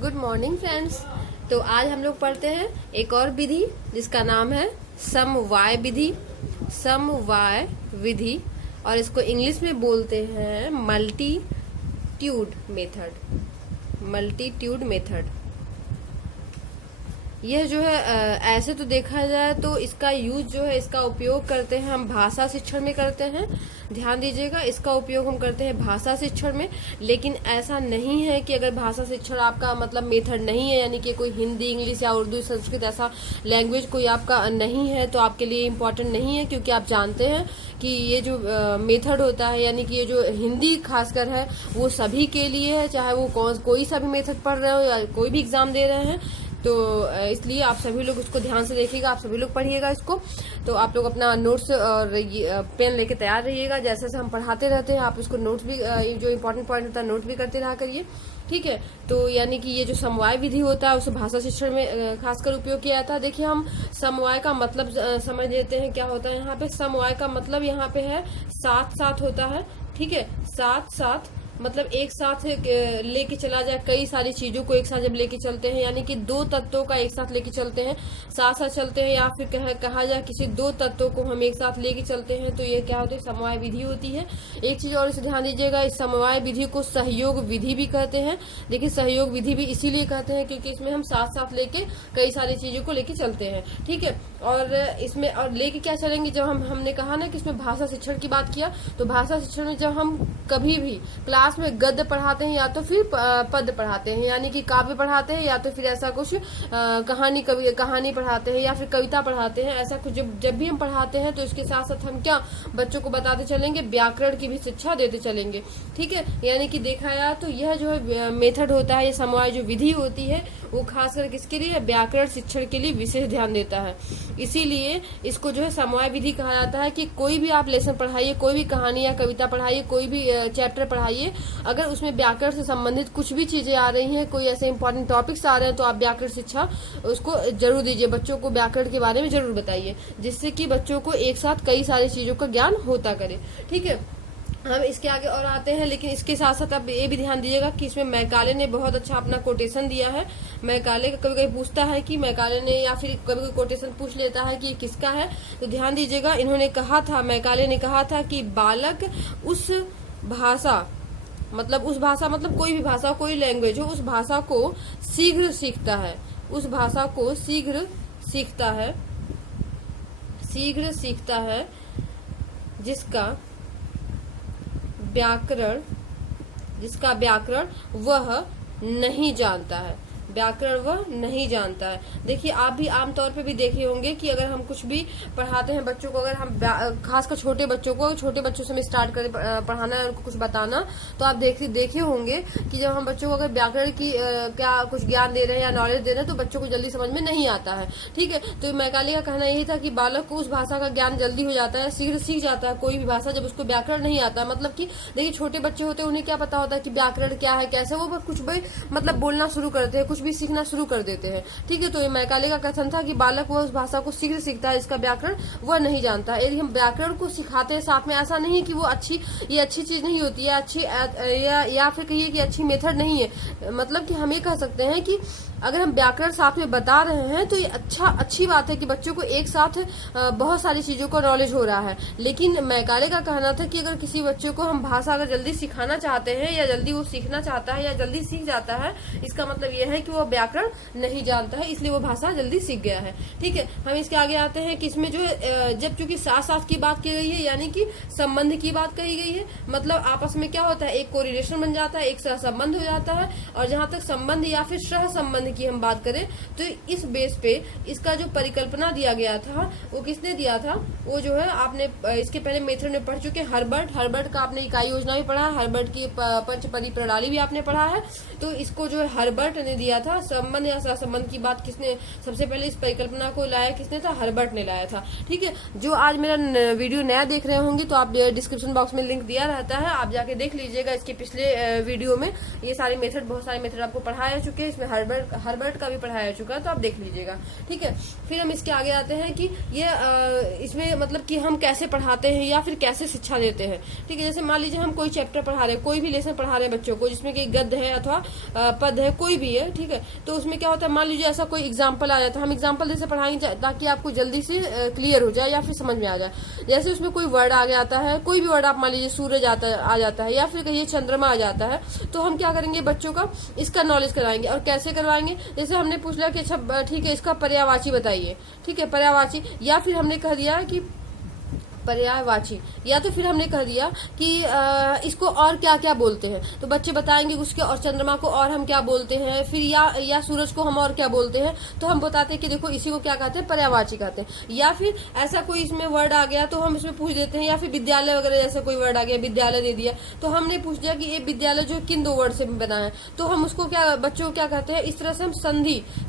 Good morning friends. तो आज हम लोग पढ़ते हैं एक और विधि जिसका नाम है समवाय विधि। समवाय विधि और इसको इंग्लिश में बोलते हैं मल्टीट्यूड मेथड। मल्टीट्यूड मेथड यह जो है ऐसे तो देखा जाए तो इसका यूज जो है, इसका उपयोग करते हैं हम भाषा शिक्षण में करते हैं। ध्यान दीजिएगा, इसका उपयोग हम करते हैं भाषा शिक्षण में। लेकिन ऐसा नहीं है कि अगर भाषा शिक्षण आपका मतलब मेथड नहीं है, यानी कि कोई हिंदी इंग्लिश या उर्दू संस्कृत ऐसा लैंग्वेज कोई आपका नहीं है तो आपके लिए इम्पोर्टेंट नहीं है। क्योंकि आप जानते हैं कि ये जो मेथड होता है, यानी कि ये जो हिंदी खासकर है वो सभी के लिए है, चाहे वो कोई सा भी मेथड पढ़ रहे हो या कोई भी एग्जाम दे रहे हैं। तो इसलिए आप सभी लोग उसको ध्यान से देखिएगा, आप सभी लोग पढ़िएगा इसको। तो आप लोग अपना नोट्स और पेन लेके तैयार रहिएगा। जैसे जैसे हम पढ़ाते रहते हैं आप इसको नोट्स भी, जो इम्पोर्टेंट पॉइंट होता है नोट भी करते रहा करिए, ठीक है। तो यानी कि ये जो समवाय विधि होता है उसे भाषा शिक्षण में खासकर उपयोग किया जाता है। देखिए, हम समवाय का मतलब समझ लेते हैं क्या होता है। यहाँ पे समवाय का मतलब यहाँ पे है साथ साथ होता है, ठीक है। साथ साथ मतलब एक साथ लेके चला जाए, कई सारी चीजों को एक साथ जब लेके चलते हैं, यानी कि दो तत्वों का एक साथ लेके चलते हैं, साथ साथ चलते हैं, या फिर कहा जाए किसी दो तत्वों को हम एक साथ लेके चलते हैं, तो ये क्या होती है, समवाय विधि होती है। एक चीज और इसे ध्यान दीजिएगा, इस समवाय विधि को सहयोग विधि भी कहते हैं। देखिए, सहयोग विधि भी इसीलिए कहते हैं क्योंकि इसमें हम साथ साथ लेके कई सारी चीजों को लेके चलते हैं, ठीक है। और इसमें और लेके क्या चलेंगे, जब हमने कहा ना कि इसमें भाषा शिक्षण की बात किया, तो भाषा शिक्षण में जब हम कभी भी क्लास में गद्य पढ़ाते हैं या तो फिर पद पढ़ाते हैं, यानी कि काव्य पढ़ाते हैं, या तो फिर ऐसा कुछ कहानी पढ़ाते हैं, या फिर कविता पढ़ाते हैं, ऐसा कुछ जब भी हम पढ़ाते हैं तो इसके साथ साथ हम क्या बच्चों को बताते चलेंगे, व्याकरण की भी शिक्षा देते चलेंगे, ठीक है। यानी कि देखा जाए तो यह जो है मेथड होता है, ये समवाय जो विधि होती है वो खासकर किसके लिए, व्याकरण शिक्षण के लिए विशेष ध्यान देता है। इसीलिए इसको जो है समवाय विधि कहा जाता है कि कोई भी आप लेसन पढ़ाइए, कोई भी कहानी या कविता पढ़ाइए, कोई भी चैप्टर पढ़ाइए, अगर उसमें व्याकरण से संबंधित कुछ भी चीजें आ रही हैं, कोई ऐसे इंपॉर्टेंट टॉपिक्स आ रहे हैं, तो आप व्याकरण शिक्षा उसको जरूर दीजिए, बच्चों को व्याकरण के बारे में जरूर बताइए, जिससे कि बच्चों को एक साथ कई सारी चीजों का ज्ञान होता करे, ठीक है। हम इसके आगे और आते हैं, लेकिन इसके साथ साथ आप ये भी ध्यान दीजिएगा कि इसमें मैकाले ने बहुत अच्छा अपना कोटेशन दिया है। मैकाले कभी कभी पूछता है कि मैकाले ने, या फिर कभी कोई कोटेशन पूछ लेता है कि ये किसका है, तो ध्यान दीजिएगा, इन्होंने कहा था, मैकाले ने कहा था कि बालक उस भाषा मतलब कोई भी भाषा, कोई लैंग्वेज हो, उस भाषा को शीघ्र सीखता है, उस भाषा को शीघ्र सीखता है जिसका व्याकरण वह नहीं जानता है, व्याकरण वह नहीं जानता है। देखिए, आप भी आमतौर पे भी देखे होंगे कि अगर हम कुछ भी पढ़ाते हैं बच्चों को, अगर हम खासकर छोटे बच्चों से स्टार्ट करें पढ़ाना है, उनको कुछ बताना, तो आप देखे होंगे कि जब हम बच्चों को अगर व्याकरण की क्या कुछ ज्ञान दे रहे हैं या नॉलेज दे रहे हैं तो बच्चों को जल्दी समझ में नहीं आता है, ठीक है। तो मैकाले का कहना यही था कि बालक को उस भाषा का ज्ञान जल्दी हो जाता है, शीघ्र सीख जाता है कोई भी भाषा, जब उसको व्याकरण नहीं आता है। मतलब कि देखिए, छोटे बच्चे होते हैं, उन्हें क्या पता होता है कि व्याकरण क्या है, कैसे, वो कुछ भी मतलब बोलना शुरू करते हैं, कुछ भी सीखना शुरू कर देते हैं, ठीक है। तो ये मैकाले का कथन था कि बालक वह उस भाषा को शीघ्र सीखता है, इसका व्याकरण वह नहीं जानता है। यदि हम व्याकरण को सिखाते हैं साथ में, ऐसा नहीं कि वो ये अच्छी चीज नहीं होती है, अच्छी या फिर कहिए कि अच्छी मेथड नहीं है। मतलब कि हम ये कह सकते हैं कि अगर हम व्याकरण साथ में बता रहे हैं तो ये अच्छी बात है कि बच्चों को एक साथ बहुत सारी चीजों का नॉलेज हो रहा है। लेकिन मैकाले का कहना था कि अगर किसी बच्चे को हम भाषा अगर जल्दी सिखाना चाहते हैं, या जल्दी वो सीखना चाहता है, या जल्दी सीख जाता है, इसका मतलब यह है कि वो व्याकरण नहीं जानता है, इसलिए वो भाषा जल्दी सीख गया है, ठीक है। हम इसके आगे आते हैं कि इसमें जो जब चूंकि साथ साथ की बात की गई है, यानी कि संबंध की बात कही गई है, मतलब आपस में क्या होता है, एक कोरिलेशन बन जाता है, एक सहसंबंध हो जाता है। और जहां तक संबंध या फिर सहसंबंध की हम बात करें तो इस बेस पे इसका जो परिकल्पना दिया गया था वो किसने दिया था, वो जो है आपने इसके पहले मेथड में पढ़ चुके हर्बर्ट का आपने इकाई योजना भी पढ़ा है, हर्बर्ट की पंचपदी प्रणाली भी आपने पढ़ा है। तो इसको जो है हर्बर्ट ने दिया था। संबंध या सहसंबंध की बात किसने सबसे पहले इस परिकल्पना को लाया, किसने था, हर्बर्ट ने लाया था, ठीक है। जो आज मेरा वीडियो नया देख रहे होंगे तो आप डिस्क्रिप्शन बॉक्स में लिंक दिया रहता है, आप जाके देख लीजिएगा। इसके पिछले वीडियो में ये सारे मेथड, बहुत सारे मेथड आपको पढ़ाए चुके हैं। इसमें हर्बर्ट का भी पढ़ाया जा चुका है, तो आप देख लीजिएगा। ठीक है, फिर हम इसके आगे आते हैं कि ये इसमें मतलब कि हम कैसे पढ़ाते हैं या फिर कैसे शिक्षा देते हैं। ठीक है, जैसे मान लीजिए हम कोई चैप्टर पढ़ा रहे हैं, कोई भी लेसन पढ़ा रहे हैं बच्चों को, जिसमें कि गद्य है अथवा पद है, कोई भी है। ठीक है, तो उसमें क्या होता है, मान लीजिए ऐसा कोई एग्जाम्पल आ जाता है, हम एग्जाम्पल जैसे पढ़ाएंगे ताकि आपको जल्दी से क्लियर हो जाए या फिर समझ में आ जाए। जैसे उसमें कोई वर्ड आ जाता है, कोई भी वर्ड आप मान लीजिए सूरज आ जाता है या फिर कहिए चंद्रमा आ जाता है, तो हम क्या करेंगे, बच्चों का इसका नॉलेज कराएंगे। और कैसे करवाएंगे, जैसे हमने पूछ लिया कि अच्छा ठीक है इसका पर्यायवाची बताइए। ठीक है, पर्यायवाची, या फिर हमने कह दिया कि पर्यायवाची, या तो फिर हमने कह दिया कि इसको और क्या क्या बोलते हैं, तो बच्चे बताएंगे उसके, और चंद्रमा को और हम क्या बोलते हैं, फिर या सूरज को हम और क्या बोलते हैं, तो हम बताते हैं कि देखो इसी को क्या कहते हैं, पर्यायवाची कहते हैं। या फिर ऐसा कोई इसमें वर्ड आ गया तो हम इसमें पूछ देते हैं, या फिर विद्यालय वगैरह जैसा कोई वर्ड आ गया, विद्यालय दे दिया, तो हमने पूछ दिया कि ये विद्यालय जो किन दो वर्ड से बना है, तो हम उसको क्या, बच्चों को क्या कहते हैं, इस तरह से हम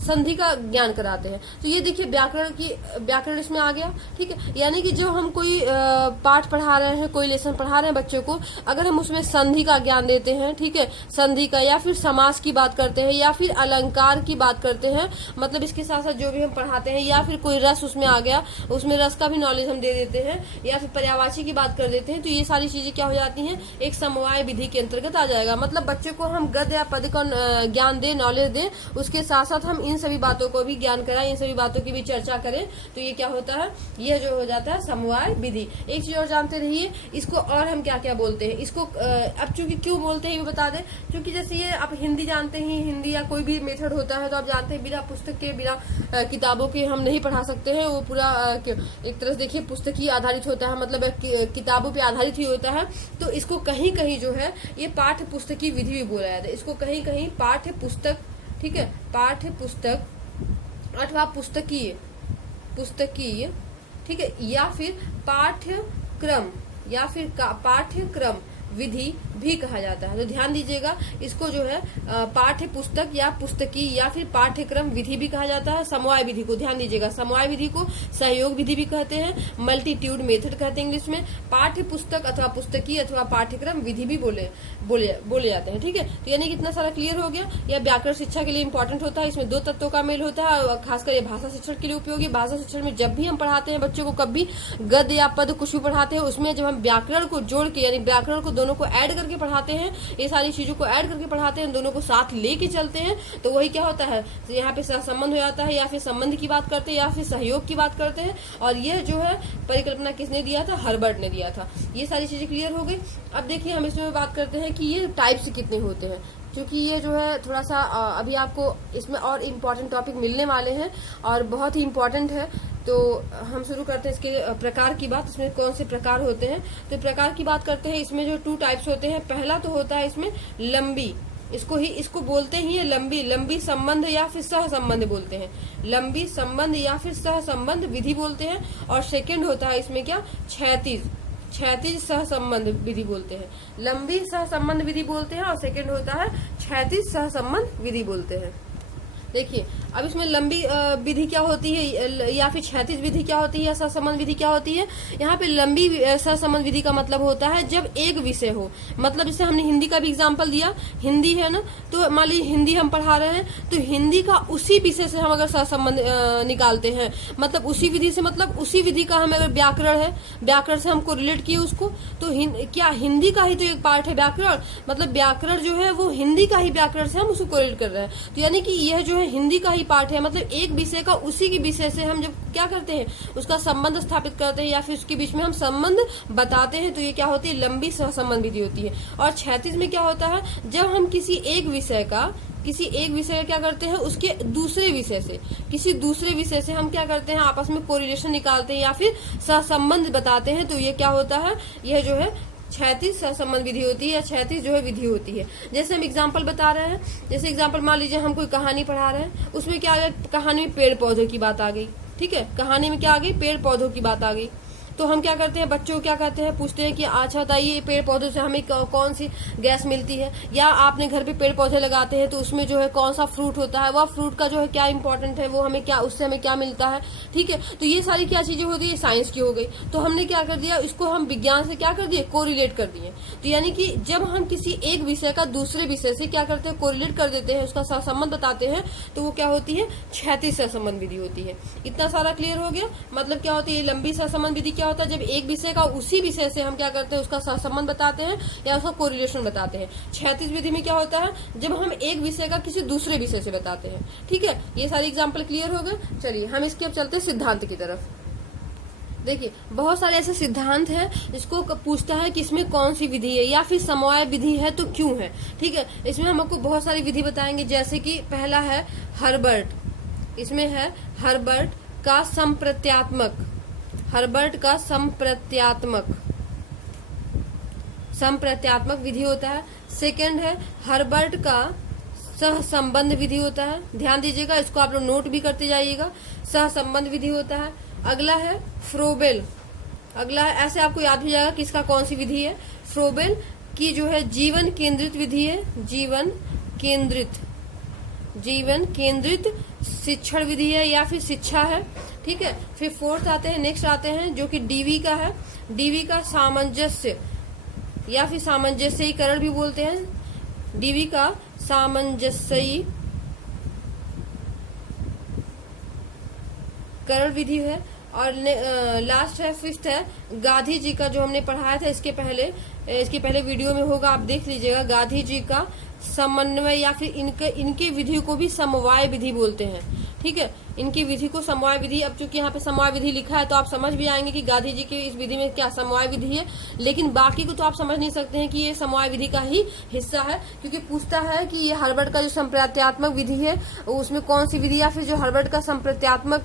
संधि का ज्ञान कराते हैं। तो ये देखिए व्याकरण इसमें आ गया। ठीक है, यानी कि जो हम कोई पाठ पढ़ा रहे हैं, कोई लेसन पढ़ा रहे हैं बच्चों को, अगर हम उसमें संधि का ज्ञान देते हैं, ठीक है, संधि का, या फिर समास की बात करते हैं, या फिर अलंकार की बात करते हैं, मतलब इसके साथ साथ जो भी हम पढ़ाते हैं, या फिर कोई रस उसमें आ गया, उसमें रस का भी नॉलेज हम दे देते हैं, या फिर पर्यायवाची की बात कर देते हैं, तो ये सारी चीजें क्या हो जाती हैं, एक समवाय विधि के अंतर्गत आ जाएगा। मतलब बच्चों को हम गद्य या पद का ज्ञान दें, नॉलेज दें, उसके साथ साथ हम इन सभी बातों को भी ज्ञान कराएं, इन सभी बातों की भी चर्चा करें, तो ये क्या होता है, ये जो हो जाता है समवाय विधि। एक चीज और जानते रहिए, इसको और हम क्या क्या बोलते हैं, इसको अब चूंकि क्यों बोलते हैं ये बता दें, क्योंकि जैसे ये आप हिंदी जानते हैं, हिंदी या कोई भी मेथड होता है तो आप जानते हैं बिना पुस्तक के, बिना किताबों के हम नहीं पढ़ा सकते हैं। वो पूरा एक तरह से देखिए पुस्तकीय आधारित होता है, मतलब किताबों पे आधारित ही होता है। तो इसको कहीं कहीं जो है ये पाठ्य पुस्तकीय विधि भी बोला जाता है, इसको कहीं कहीं पाठ्य पुस्तक, ठीक है, पाठ्य पुस्तक अथवा पुस्तकीय, ठीक है, या फिर पाठ्यक्रम, या फिर पाठ्यक्रम विधि भी कहा जाता है। तो ध्यान दीजिएगा, इसको जो है पाठ्य पुस्तक या पुस्तकीय या फिर पाठ्यक्रम विधि भी कहा जाता है। समवाय विधि को ध्यान दीजिएगा, समवाय विधि को सहयोग विधि भी कहते हैं, मल्टीट्यूड मेथड कहते हैं इंग्लिश में। पाठ्य पुस्तक अथवा पुस्तकीय अथवा पाठ्यक्रम विधि भी बोले जाते हैं। ठीक है, तो यानी कितना सारा क्लियर हो गया। यह व्याकरण शिक्षा के लिए इंपॉर्टेंट होता है, इसमें दो तत्वों का मेल होता है, और खासकर ये भाषा शिक्षण के लिए उपयोगी। भाषा शिक्षण में जब भी हम पढ़ाते हैं बच्चों को, कभी गद्य या पद कुछ भी पढ़ाते हैं, उसमें जब हम व्याकरण को जोड़ के, यानी व्याकरण को दोनों को ऐड करके पढ़ाते हैं, ये सारी चीजों को ऐड करके पढ़ाते हैं, दोनों को साथ लेके चलते हैं, तो वही क्या होता है, तो यहाँ पे सहसंबंध हो जाता है, या फिर संबंध की बात करते हैं, या फिर सहयोग की बात करते हैं। और यह जो है परिकल्पना किसने दिया था, हर्बर्ट ने दिया था। ये सारी चीजें क्लियर हो गई। अब देखिए हम इसमें बात करते हैं कि ये टाइप्स कितने होते हैं, क्योंकि ये जो है थोड़ा सा अभी आपको इसमें और इम्पोर्टेंट टॉपिक मिलने वाले हैं और बहुत ही इम्पोर्टेंट है। तो हम शुरू करते हैं इसके प्रकार की बात, इसमें कौन से प्रकार होते हैं। तो प्रकार की बात करते हैं, इसमें जो 2 टाइप्स होते हैं, पहला तो होता है इसमें लंबी, इसको बोलते ही है लंबी संबंध या फिर सह संबंध बोलते हैं, लंबी संबंध या फिर सह संबंध विधि बोलते हैं। और सेकंड होता है इसमें क्या, क्षैतिज सह संबंध विधि बोलते हैं, लंबी सह संबंध विधि बोलते हैं, और सेकंड होता है क्षैतिज सह संबंध विधि बोलते हैं। देखिए अब इसमें लंबी विधि क्या होती है या फिर क्षैतिज विधि क्या होती है या सहसंबंध विधि क्या होती है। यहाँ पे लंबी सहसंबंध विधि का मतलब होता है जब एक विषय हो, मतलब जैसे हमने हिंदी का भी एग्जांपल दिया, हिंदी है ना, तो मान लीजिए हिंदी हम पढ़ा रहे हैं, तो हिंदी का उसी विषय से हम अगर सहसंबंध निकालते हैं, मतलब उसी विधि से, मतलब उसी विधि का हम अगर व्याकरण है, व्याकरण से हमको रिलेट किए उसको, तो क्या हिंदी का ही तो एक पार्ट है व्याकरण, मतलब व्याकरण जो है वो हिंदी का ही व्याकरण से हम उसको कोरिलेट कर रहे हैं। तो यानी कि यह जो हिंदी का ही पार्ट है, मतलब एक विषय का उसी के विषय से हम जब क्या करते हैं, उसका संबंध स्थापित करते हैं या फिर उसके बीच में हम संबंध बताते हैं, तो ये क्या होती है, लंबी सहसंबंध विधि होती है। और क्षैतिज में क्या होता है, जब हम किसी एक विषय का क्या करते हैं, उसके दूसरे विषय से, किसी दूसरे विषय से हम क्या करते हैं, आपस में कोरिलेशन निकालते हैं या फिर सहसंबंध बताते हैं, तो ये क्या होता है, यह जो है क्षैतिज सहसंबंध विधि होती है या क्षैतिज जो है विधि होती है। जैसे हम एग्जांपल बता रहे हैं, जैसे एग्जांपल मान लीजिए हम कोई कहानी पढ़ा रहे हैं, उसमें क्या आ गया, कहानी में पेड़ पौधों की बात आ गई, ठीक है, कहानी में क्या आ गई, पेड़ पौधों की बात आ गई। तो हम क्या करते हैं, बच्चों को क्या कहते हैं, पूछते हैं कि अच्छा बताइए पेड़ पौधों से हमें कौन सी गैस मिलती है, या आपने घर पे पेड़ पौधे लगाते हैं तो उसमें जो है कौन सा फ्रूट होता है, वह फ्रूट का जो है क्या इंपॉर्टेंट है, वो हमें क्या, उससे हमें क्या मिलता है। ठीक है, तो ये सारी क्या चीजें होती है, साइंस की हो गई। तो हमने क्या कर दिया, इसको हम विज्ञान से क्या कर दिए, कोरिलेट कर दिए। तो यानी कि जब हम किसी एक विषय का दूसरे विषय से क्या करते हैं, कोरिलेट कर देते हैं, उसका सहसंबंध बताते हैं, तो वो क्या होती है, क्षैतिज सहसंबंध विधि होती है। इतना सारा क्लियर हो गया। मतलब क्या होती है, लंबी सहसंबंध विधि क्या होता है, जब एक विषय का उसी विषय से हम क्या करते हैं, उसका सहसंबंध बताते हैं या उसका कोरिलेशन बताते हैं। क्षैतिज विधि में क्या होता है, जब हम एक विषय का किसी दूसरे विषय से बताते हैं। ठीक है, ये सारे एग्जाम्पल क्लियर हो गए। चलिए हम इसके अब चलते हैं सिद्धांत की तरफ। देखिए बहुत सारे ऐसे सिद्धांत हैं जिसको पूछता है कि इसमें कौन सी विधि है, या फिर समवाय विधि है तो क्यों है। ठीक है, इसमें हम आपको बहुत सारी विधि बताएंगे, जैसे कि पहला है हर्बर्ट। इसमें है हर्बर्ट का संप्रत्यात्मक, हर्बर्ट का संप्रत्यात्मक विधि होता है। सेकंड है हर्बर्ट का सहसंबंध विधि होता है। ध्यान दीजिएगा, इसको आप लोग नोट भी करते जाइएगा, सहसंबंध विधि होता है। अगला है फ्रोबेल, अगला है, ऐसे आपको याद हो जाएगा किसका कौन सी विधि है, फ्रोबेल की जो है जीवन केंद्रित विधि है, जीवन केंद्रित शिक्षण विधि है या फिर शिक्षा है। ठीक है, फिर फोर्थ आते हैं, नेक्स्ट आते हैं जो कि डीवी का है, डीवी का सामंजस्य या फिर सामंजस्यीकरण भी बोलते हैं, डीवी का सामंजस्यीकरण विधि है। और लास्ट है, फिफ्थ है गांधी जी का, जो हमने पढ़ाया था इसके पहले वीडियो में होगा, आप देख लीजिएगा। गांधी जी का समन्वय या फिर इनके विधि को भी समवाय विधि बोलते हैं। ठीक है, इनकी विधि को समवाय विधि, अब चूंकि यहाँ पे समवाय विधि लिखा है तो आप समझ भी आएंगे कि गांधी जी की इस विधि में क्या समवाय विधि है, लेकिन बाकी को तो आप समझ नहीं सकते हैं कि ये समवाय विधि का ही हिस्सा है, क्योंकि पूछता है कि ये हर्बर्ट का जो संप्रत्यात्मक विधि है उसमें कौन सी विधि, या फिर जो हर्बर्ट का संप्रत्यात्मक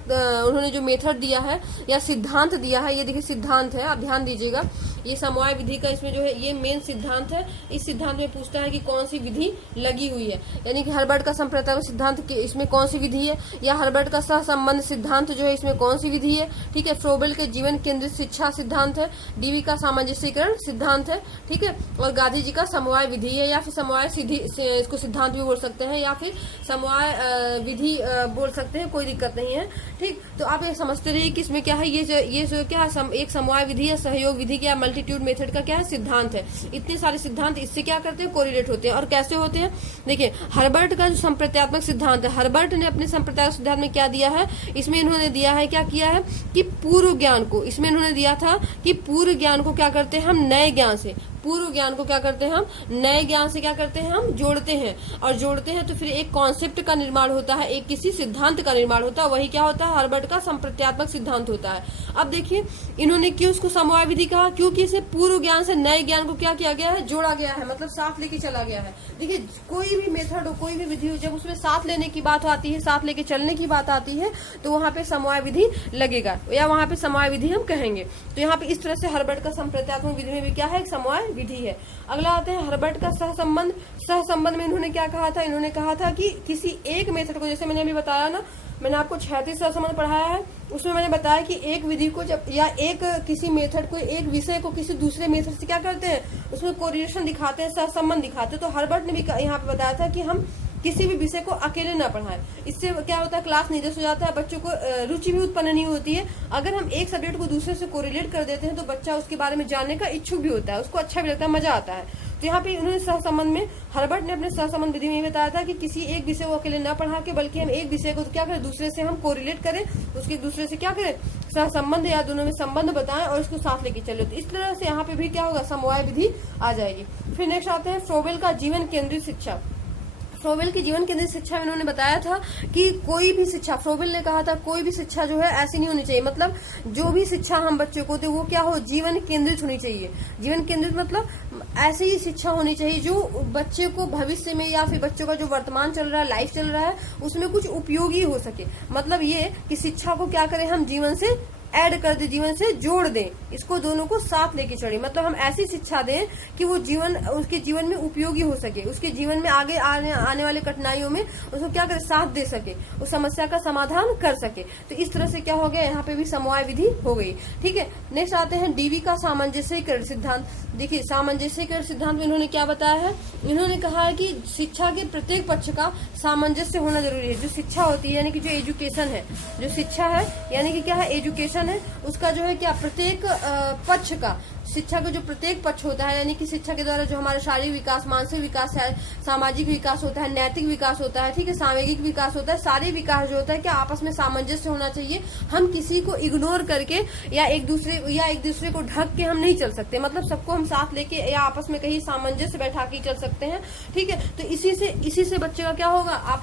उन्होंने जो मेथड दिया है या सिद्धांत दिया है, ये देखिए सिद्धांत है, आप ध्यान दीजिएगा, ये समवाय विधि का इसमें जो है ये मेन सिद्धांत है। इस सिद्धांत में पूछता है कि कौन सी विधि लगी हुई है, यानी कि हर्बर्ट का संप्रत्यात्मक सिद्धांत इसमें कौन सी विधि है, या हर्बर्ट का सहसंबंध सिद्धांत जो है इसमें कौन सी विधि है। ठीक है, फ्रोबेल के जीवन केंद्रित शिक्षा सिद्धांत है, डीवी का सामंजस्यीकरण सिद्धांत है। ठीक है, और गांधी जी का समवाय विधि है, या फिर समवाय इसको सिद्धांत भी बोल सकते हैं, या फिर समवाय विधि बोल सकते हैं, कोई दिक्कत नहीं है। ठीक, तो आप ये समझते रहिए कि इसमें क्या है, ये जो क्या है, एक समवाय विधि या सहयोग विधि या मल्टीट्यूड मेथड का क्या है, सिद्धांत है। इतने सारे सिद्धांत इससे क्या करते हैं, कोरिलेट होते हैं। और कैसे होते हैं, देखिए हर्बर्ट का जो संप्रत्यात्मक सिद्धांत है, हर्बर्ट ने अपने संप्रत्यात्मक सिद्धांत में क्या दिया है, इसमें इन्होंने दिया है, क्या किया है कि पूर्व ज्ञान को, इसमें इन्होंने दिया था कि पूर्व ज्ञान को क्या करते हैं हम नए ज्ञान से, पूर्व ज्ञान को क्या करते हैं हम नए ज्ञान से क्या करते हैं हम जोड़ते हैं, और जोड़ते हैं तो फिर एक कॉन्सेप्ट का निर्माण होता है, एक किसी सिद्धांत का निर्माण होता है, वही क्या होता है, हर्बर्ट का संप्रत्यात्मक सिद्धांत होता है। अब देखिए इन्होंने क्यों उसको समवाय विधि कहा, क्योंकि इसे पूर्व ज्ञान से नए ज्ञान को क्या किया गया है, जोड़ा गया है, मतलब साथ लेके चला गया है। देखिए कोई भी मेथड हो, कोई भी विधि हो, जब उसमें साथ लेने की बात आती है, साथ लेके चलने की बात आती है, तो वहां पे समवाय विधि लगेगा, या वहां पे समवाय विधि हम कहेंगे। तो यहाँ पे इस तरह से हर्बर्ट का संप्रत्यात्मक विधि में भी क्या है, एक समवाय विधि है। अगला आते हैं हर्बर्ट का सहसंबंध। सहसंबंध में इन्होंने क्या कहा था, इन्होंने कहा था कि किसी एक मेथड को, जैसे मैंने अभी बताया ना, मैंने आपको क्षैतिज सहसंबंध पढ़ाया है, उसमें मैंने बताया कि एक विधि को जब, या एक किसी मेथड को, एक विषय को किसी दूसरे मेथड से क्या करते हैं, उसमें कोरिलेशन दिखाते हैं, सहसंबंध दिखाते हैं। तो हर्बर्ट ने भी यहाँ पे बताया था कि हम किसी भी विषय को अकेले ना पढ़ाएं, इससे क्या होता है, क्लास नीरस हो जाता है, बच्चों को रुचि भी उत्पन्न नहीं होती है। अगर हम एक सब्जेक्ट को दूसरे से कोरिलेट कर देते हैं तो बच्चा उसके बारे में जानने का इच्छुक भी होता है, उसको अच्छा भी लगता है, मजा आता है। तो यहाँ पे उन्होंने सहसंबंध में, हर्बर्ट ने अपने सहसंबंध विधि में बताया था कि किसी एक विषय को अकेले ना पढ़ा के, बल्कि हम एक विषय को क्या करें, दूसरे से हम कोरिलेट करें, उसके दूसरे से क्या करें, सहसंबंध या दोनों में संबंध बताएं और इसको साथ लेके चले। तो इस तरह से यहाँ पे भी क्या होगा, समवाय विधि आ जाएगी। फिर नेक्स्ट आते हैं फ्रोबेल का जीवन केंद्रित शिक्षा। फ्रोबेल की जीवन केंद्रित शिक्षा में उन्होंने बताया था कि कोई भी शिक्षा, फ्रोबेल ने कहा था कोई भी शिक्षा जो है ऐसी नहीं होनी चाहिए, मतलब जो भी शिक्षा हम बच्चों को दे वो क्या हो, जीवन केंद्रित होनी चाहिए। जीवन केंद्रित मतलब ऐसी ही शिक्षा होनी चाहिए जो बच्चे को भविष्य में, या फिर बच्चों का जो वर्तमान चल रहा है, लाइफ चल रहा है, उसमें कुछ उपयोगी हो सके। मतलब ये कि शिक्षा को क्या करें हम जीवन से ऐड कर दे, जीवन से जोड़ दें, इसको दोनों को साथ लेके चले। मतलब हम ऐसी शिक्षा दें कि वो जीवन उसके जीवन में उपयोगी हो सके, उसके जीवन में आगे आने वाले कठिनाइयों में उसको क्या करे, साथ दे सके, उस समस्या का समाधान कर सके। तो इस तरह से क्या हो गया, यहाँ पे भी समवाय विधि हो गई। ठीक है, नेक्स्ट आते हैं डीवी का सामंजस्यकरण सिद्धांत। देखिए सामंजस्यकरण सिद्धांत में इन्होंने क्या बताया है, इन्होंने कहा है कि शिक्षा के प्रत्येक पक्ष का सामंजस्य होना जरूरी है। जो शिक्षा होती है यानी कि जो एजुकेशन है, जो शिक्षा है यानी कि क्या है, एजुकेशन है, उसका जो है क्या प्रत्येक पक्ष का, शिक्षा का जो प्रत्येक पक्ष होता है, यानी कि शिक्षा के द्वारा जो हमारा शारीरिक विकास, मानसिक विकास है, सामाजिक विकास होता है, नैतिक विकास होता है, ठीक है, सामूहिक विकास होता है, सारे विकास जो होता है क्या आपस में सामंजस्य होना चाहिए। हम किसी को इग्नोर करके या एक दूसरे को ढक के हम नहीं चल सकते, मतलब सबको हम साथ लेके या आपस में कहीं सामंजस्य बैठा के चल सकते हैं। ठीक है, तो इसी से बच्चे का क्या होगा,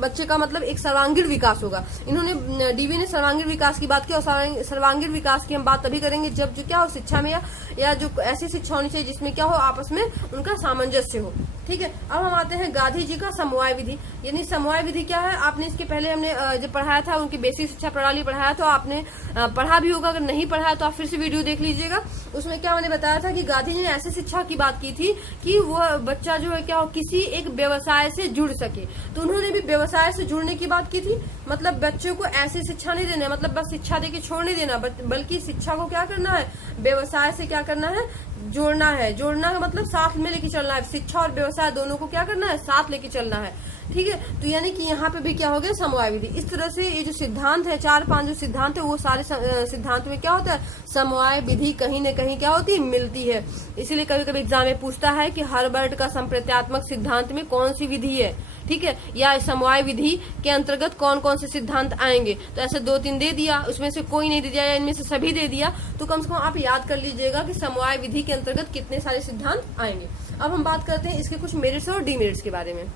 बच्चे का मतलब एक सर्वांगीण विकास होगा। इन्होंने डीवी ने सर्वांगीण विकास की बात की, और सर्वांगीण विकास की हम बात तभी करेंगे जब जो क्या हो, शिक्षा में या जो ऐसी शिक्षा होनी चाहिए जिसमें क्या हो, आपस में उनका सामंजस्य हो। ठीक है, अब हम आते हैं गांधी जी का समवाय विधि। यानी समवाय विधि क्या है, आपने इसके पहले हमने जब पढ़ाया था, उनकी बेसिक शिक्षा प्रणाली पढ़ाया तो आपने पढ़ा भी होगा, अगर नहीं पढ़ा तो आप फिर से वीडियो देख लीजिएगा। उसमें क्या मैंने बताया था कि गांधी जी ने ऐसी शिक्षा की बात की थी कि वो बच्चा जो है क्या हो, किसी एक व्यवसाय से जुड़ सके। तो उन्होंने भी व्यवसाय से जुड़ने की बात की थी, मतलब बच्चों को ऐसी शिक्षा नहीं देना, मतलब बस शिक्षा देके छोड़ नहीं देना, बल्कि शिक्षा को क्या करना है, व्यवसाय से क्या करना है, जोड़ना है। जोड़ना का मतलब साथ में लेके चलना है, शिक्षा और व्यवसाय दोनों को क्या करना है, साथ लेके चलना है। ठीक है, तो यानी कि यहाँ पे भी क्या हो गया, समवाय विधि। इस तरह से ये जो सिद्धांत है, 4-5 जो सिद्धांत है, वो सारे सिद्धांत में क्या होता है, समवाय विधि कहीं न कहीं क्या होती है, मिलती है। इसीलिए कभी कभी एग्जाम में पूछता है कि हार्वर्ड का संप्रत्यात्मक सिद्धांत में कौन सी विधि है, ठीक है, या समवाय विधि के अंतर्गत कौन कौन से सिद्धांत आएंगे। तो ऐसे 2-3 दे दिया, उसमें से कोई नहीं दे दिया या इनमें से सभी दे दिया, तो कम से कम आप याद कर लीजिएगा कि समवाय विधि के अंतर्गत कितने सारे सिद्धांत आएंगे। अब हम बात करते हैं इसके कुछ मेरिट्स और डीमेरिट्स के बारे में।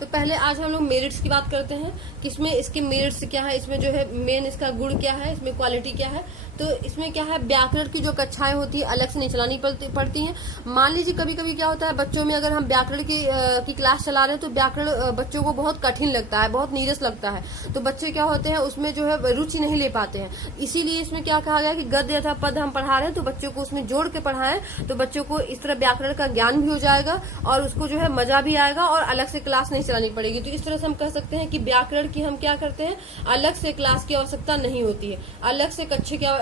तो पहले आज हम लोग मेरिट्स की बात करते हैं कि इसमें इसके मेरिट्स क्या है, इसमें जो है मेन इसका गुण क्या है, इसमें क्वालिटी क्या है। तो इसमें क्या है, व्याकरण की जो कक्षाएं होती है अलग से नहीं चलानी पड़ती हैं। मान लीजिए कभी कभी क्या होता है, बच्चों में अगर हम व्याकरण की क्लास चला रहे हैं तो व्याकरण बच्चों को बहुत कठिन लगता है, बहुत नीरस लगता है, तो बच्चे क्या होते हैं उसमें जो है रुचि नहीं ले पाते हैं। इसीलिए इसमें क्या कहा गया कि गद्य अथवा पद हम पढ़ा रहे हैं तो बच्चों को उसमें जोड़ के पढ़ाएं, तो बच्चों को इस तरह व्याकरण का ज्ञान भी हो जाएगा और उसको जो है मजा भी आएगा और अलग से क्लास नहीं चलानी पड़ेगी। तो इस तरह से हम कह सकते हैं कि व्याकरण की हम क्या करते हैं, अलग से क्लास की आवश्यकता नहीं होती है, अलग से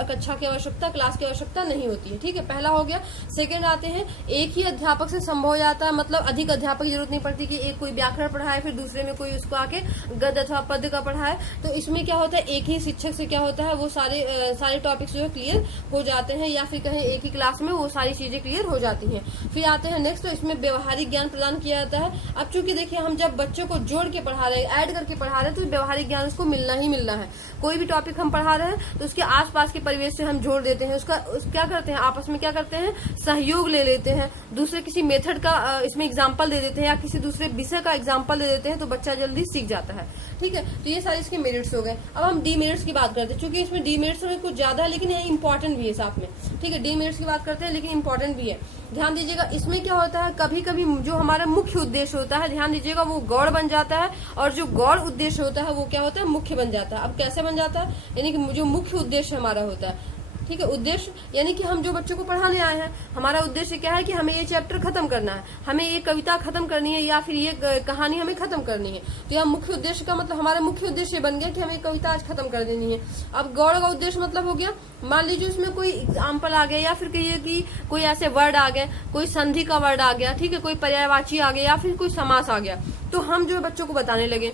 कक्षा की आवश्यकता, क्लास की आवश्यकता नहीं होती है। ठीक है, पहला हो गया। सेकंड आते हैं, एक ही अध्यापक से संभव हो जाता है, मतलब अधिक अध्यापक की जरूरत नहीं पड़ती कि एक कोई व्याकरण पढ़ाए फिर दूसरे में कोई उसको आके गद्य अथवा पद्य का पढ़ाए। तो इसमें क्या होता है, एक ही शिक्षक से क्या होता है, वो सारे टॉपिक्स जो है क्लियर हो जाते हैं, या फिर कहें एक ही क्लास में वो सारी चीजें क्लियर हो जाती हैं। फिर आते हैं नेक्स्ट, तो इसमें व्यवहारिक ज्ञान प्रदान किया जाता है। अब चूंकि देखिए हम जब बच्चों को जोड़ के पढ़ा रहे हैं, ऐड करके पढ़ा रहे हैं, तो व्यवहारिक ज्ञान उसको मिलना ही मिलना है। कोई भी टॉपिक हम पढ़ा रहे हैं तो उसके आसपास के परिवेश से हम जोड़ देते हैं, क्या करते हैं, आपस में क्या करते हैं, सहयोग ले लेते हैं, दूसरे किसी मेथड का इसमें एग्जाम्पल दे देते हैं या किसी दूसरे विषय का एग्जाम्पल दे देते हैं, तो बच्चा जल्दी सीख जाता है। ठीक है, तो ये सारे इसके मेरिट्स हो गए। अब हम डीमेरिट्स की बात करते हैं, क्योंकि इसमें डीमेरिट्स में कुछ ज्यादा है लेकिन ये इंपॉर्टेंट भी है साथ में। ठीक है, डीमेरिट्स की बात करते हैं लेकिन इंपॉर्टेंट भी है, ध्यान दीजिएगा। इसमें क्या होता है, कभी कभी जो हमारा मुख्य उद्देश्य होता है, ध्यान दीजिएगा, वो गौड़ बन जाता है, और जो गौड़ उद्देश्य होता है वो क्या होता है, मुख्य बन जाता है। अब कैसे बन जाता है, यानी कि जो मुख्य उद्देश्य हमारा होता है, ठीक है, उद्देश्य यानी कि हम जो बच्चों को पढ़ाने आए हैं, हमारा उद्देश्य क्या है कि हमें ये चैप्टर खत्म करना है, हमें ये कविता खत्म करनी है, या फिर ये कहानी हमें खत्म करनी है। तो यह मुख्य उद्देश्य का मतलब हमारा मुख्य उद्देश्य बन गया कि हमें कविता आज खत्म कर देनी है। अब गौड़ का उद्देश्य मतलब हो गया, मान लीजिए उसमें कोई एग्जाम्पल आ गया, या फिर कहिए कि कोई ऐसे वर्ड आ गए, कोई संधि का वर्ड आ गया, ठीक है, कोई पर्यायवाची आ गया, या फिर कोई समास आ गया, तो हम जो है बच्चों को बताने लगे,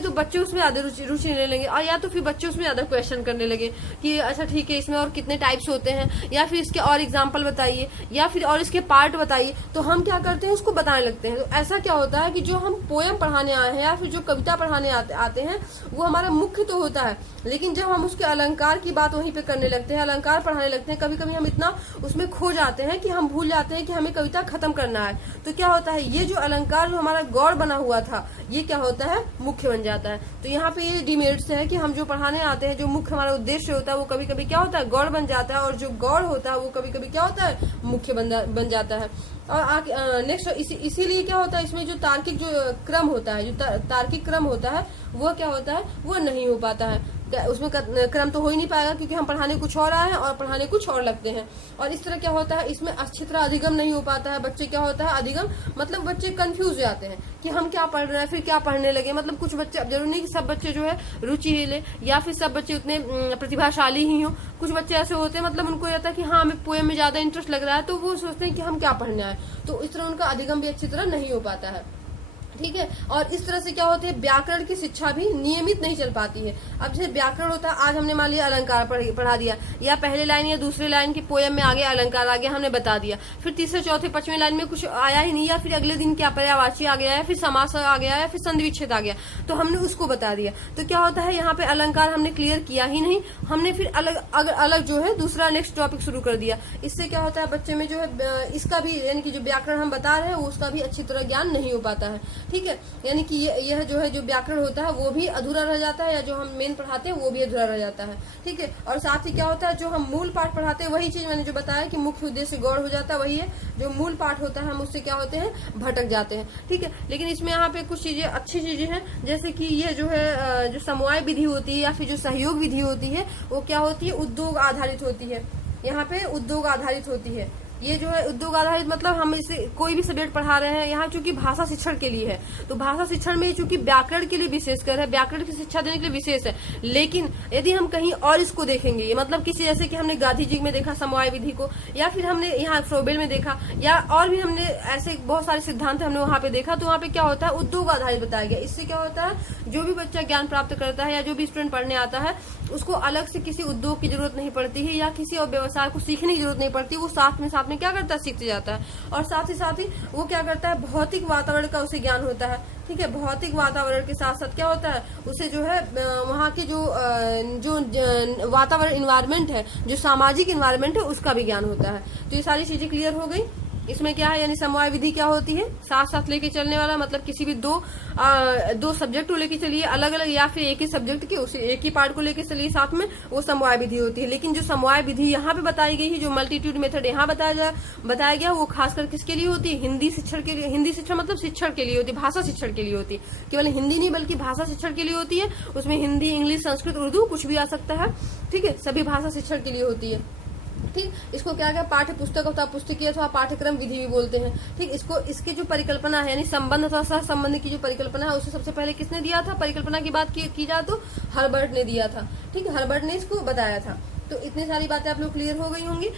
तो बच्चे उसमें ज्यादा रुचि लेने लगे, और या तो फिर बच्चे उसमें ज्यादा क्वेश्चन करने लगे कि अच्छा ठीक है, इसमें और कितने टाइप्स होते हैं, या फिर इसके और एग्जाम्पल बताइए, या फिर और इसके पार्ट बताइए। तो हम क्या करते हैं, उसको बताने लगते हैं। तो ऐसा क्या होता है कि जो हम पोयम पढ़ाने आए हैं या फिर जो कविता पढ़ाने आते हैं, वो हमारा मुख्य तो होता है, लेकिन जब हम उसके अलंकार की बात वहीं पे करने लगते हैं, अलंकार पढ़ाने लगते हैं, कभी कभी हम इतना उसमें खो जाते हैं कि हम भूल जाते हैं कि हमें कविता खत्म करना है। तो क्या होता है, ये जो अलंकार जो हमारा गौड़ बना हुआ था, ये क्या होता है, मुख्य बन जाता है। तो यहाँ पे ये डिमेरिट्स है कि हम जो पढ़ाने आते हैं, जो मुख्य हमारा उद्देश्य होता है, वो कभी कभी क्या होता है, गौड़ बन जाता है, और जो गौड़ होता है वो कभी कभी क्या होता है, मुख्य बन जाता है। और नेक्स्ट इसीलिए क्या होता है, इसमें जो तार्किक जो क्रम होता है, जो तार्किक क्रम होता है, वो क्या होता है, वो नहीं हो पाता है। उसमें क्रम तो हो ही नहीं पाएगा, क्योंकि हम पढ़ाने कुछ और आए हैं और पढ़ाने कुछ और लगते हैं। और इस तरह क्या होता है, इसमें अच्छी तरह अधिगम नहीं हो पाता है। बच्चे क्या होता है, अधिगम मतलब बच्चे कंफ्यूज हो जाते हैं कि हम क्या पढ़ रहे हैं, फिर क्या पढ़ने लगे। मतलब कुछ बच्चे, अब जरूरी नहीं कि सब बच्चे जो है रुचि ही ले, या फिर सब बच्चे उतने प्रतिभाशाली ही हो। कुछ बच्चे ऐसे होते हैं, मतलब उनको रहता है कि हाँ हमें पोएम में ज्यादा इंटरेस्ट लग रहा है, तो वो सोचते हैं कि हम क्या पढ़ने आए, तो इस तरह उनका अधिगम भी अच्छी तरह नहीं हो पाता है। ठीक है। और इस तरह से क्या होती है, व्याकरण की शिक्षा भी नियमित नहीं चल पाती है। अब जैसे व्याकरण होता है, आज हमने मान लिया अलंकार पढ़ा दिया, या पहले लाइन या दूसरे लाइन की पोएम में आगे अलंकार आ गया, हमने बता दिया। फिर तीसरे चौथे पांचवें लाइन में कुछ आया ही नहीं, या फिर अगले दिन क्या पर्यायवाची आ गया, या फिर समास आ गया, या फिर संधि विच्छेद आ गया, तो हमने उसको बता दिया। तो क्या होता है, यहाँ पे अलंकार हमने क्लियर किया ही नहीं, हमने फिर अलग जो है दूसरा नेक्स्ट टॉपिक शुरू कर दिया। इससे क्या होता है, बच्चे में जो है इसका भी, यानी कि जो व्याकरण हम बता रहे हैं उसका भी अच्छी तरह ज्ञान नहीं हो पाता है। ठीक है। यानी कि यह जो है, जो व्याकरण होता है वो भी अधूरा रह जाता है, या जो हम मेन पढ़ाते हैं वो भी अधूरा रह जाता है। ठीक है। और साथ ही क्या होता है, जो हम मूल पाठ पढ़ाते हैं वही चीज मैंने जो बताया कि मुख्य उद्देश्य गौड़ हो जाता है, वही है। जो मूल पाठ होता है हम उससे क्या होते हैं, भटक जाते हैं। ठीक है। लेकिन इसमें यहाँ पे कुछ चीजें अच्छी चीजें हैं, जैसे कि ये जो है, जो समवाय विधि होती है या फिर जो सहयोग विधि होती है, वो क्या होती है, उद्योग आधारित होती है। यहाँ पे उद्योग आधारित होती है। ये जो है उद्योग आधारित, मतलब हम इसे कोई भी सब्जेक्ट पढ़ा रहे हैं, यहाँ चूंकि भाषा शिक्षण के लिए है, तो भाषा शिक्षण में चूंकि व्याकरण के लिए विशेषकर है, व्याकरण की शिक्षा देने के लिए विशेष है। लेकिन यदि हम कहीं और इसको देखेंगे, मतलब किसी जैसे कि हमने गांधी जी में देखा समवाय विधि को, या फिर हमने यहाँ फ्रोबेल में देखा, या और भी हमने ऐसे बहुत सारे सिद्धांत हमने वहां पे देखा, तो वहाँ पे क्या होता है, उद्योग आधारित बताया गया। इससे क्या होता है, जो भी बच्चा ज्ञान प्राप्त करता है या जो भी स्टूडेंट पढ़ने आता है, उसको अलग से किसी उद्योग की जरूरत नहीं पड़ती है, या किसी और व्यवसाय को सीखने की जरूरत नहीं पड़ती। वो साथ में क्या करता है, सीखते जाता है। और साथ ही वो क्या करता है, भौतिक वातावरण का उसे ज्ञान होता है। ठीक है। भौतिक वातावरण के साथ साथ क्या होता है, उसे जो है वहाँ के जो वातावरण इन्वायरमेंट है, जो सामाजिक इन्वायरमेंट है, उसका भी ज्ञान होता है। तो ये सारी चीजें क्लियर हो गई। इसमें क्या है, यानी समवाय विधि क्या होती है, साथ साथ लेके चलने वाला, मतलब किसी भी दो सब्जेक्ट को लेके चलिए अलग अलग, या फिर एक ही सब्जेक्ट के उसे एक ही पार्ट को लेके चलिए साथ में, वो समवाय विधि होती है। लेकिन जो समवाय विधि यहाँ पे बताई गई है, जो मल्टीट्यूड मेथड यहाँ बताया गया, वो खासकर किसके लिए होती है, हिंदी शिक्षण के लिए। हिंदी शिक्षण मतलब शिक्षण के लिए होती है, भाषा शिक्षण के लिए होती है। केवल हिंदी नहीं बल्कि भाषा शिक्षण के लिए होती है। उसमें हिंदी, इंग्लिश, संस्कृत, उर्दू कुछ भी आ सकता है। ठीक है। सभी भाषा शिक्षण के लिए होती है। ठीक। इसको क्या क्या पाठ्य पुस्तक अथवा पुस्तकीय अथवा पाठ्यक्रम विधि भी बोलते हैं। ठीक। इसकी जो परिकल्पना है, यानी संबंध अथवा सह संबंध की जो परिकल्पना है, उसे सबसे पहले किसने दिया था, परिकल्पना की बात की जाए तो हर्बर्ट ने दिया था। ठीक है। हर्बर्ट ने इसको बताया था। तो इतनी सारी बातें आप लोग क्लियर हो गई होंगी।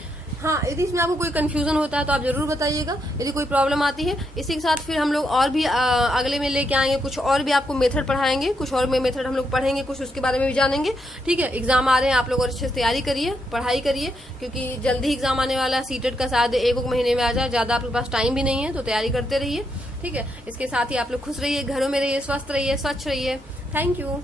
हाँ, यदि इसमें आपको कोई कंफ्यूजन होता है तो आप जरूर बताइएगा, यदि कोई प्रॉब्लम आती है। इसी के साथ फिर हम लोग और भी अगले में लेके आएंगे, कुछ और भी आपको मेथड पढ़ाएंगे, कुछ और में मेथड हम लोग पढ़ेंगे, कुछ उसके बारे में भी जानेंगे। ठीक है। एग्जाम आ रहे हैं, आप लोग और अच्छे से तैयारी करिए, पढ़ाई करिए, क्योंकि जल्दी ही एग्जाम आने वाला है। सीटेट का शायद एक महीने में आ जाए, ज्यादा आपके पास टाइम भी नहीं है, तो तैयारी करते रहिए। ठीक है। इसके साथ ही आप लोग खुश रहिए, घरों में रहिए, स्वस्थ रहिए, स्वच्छ रहिए। Thank you.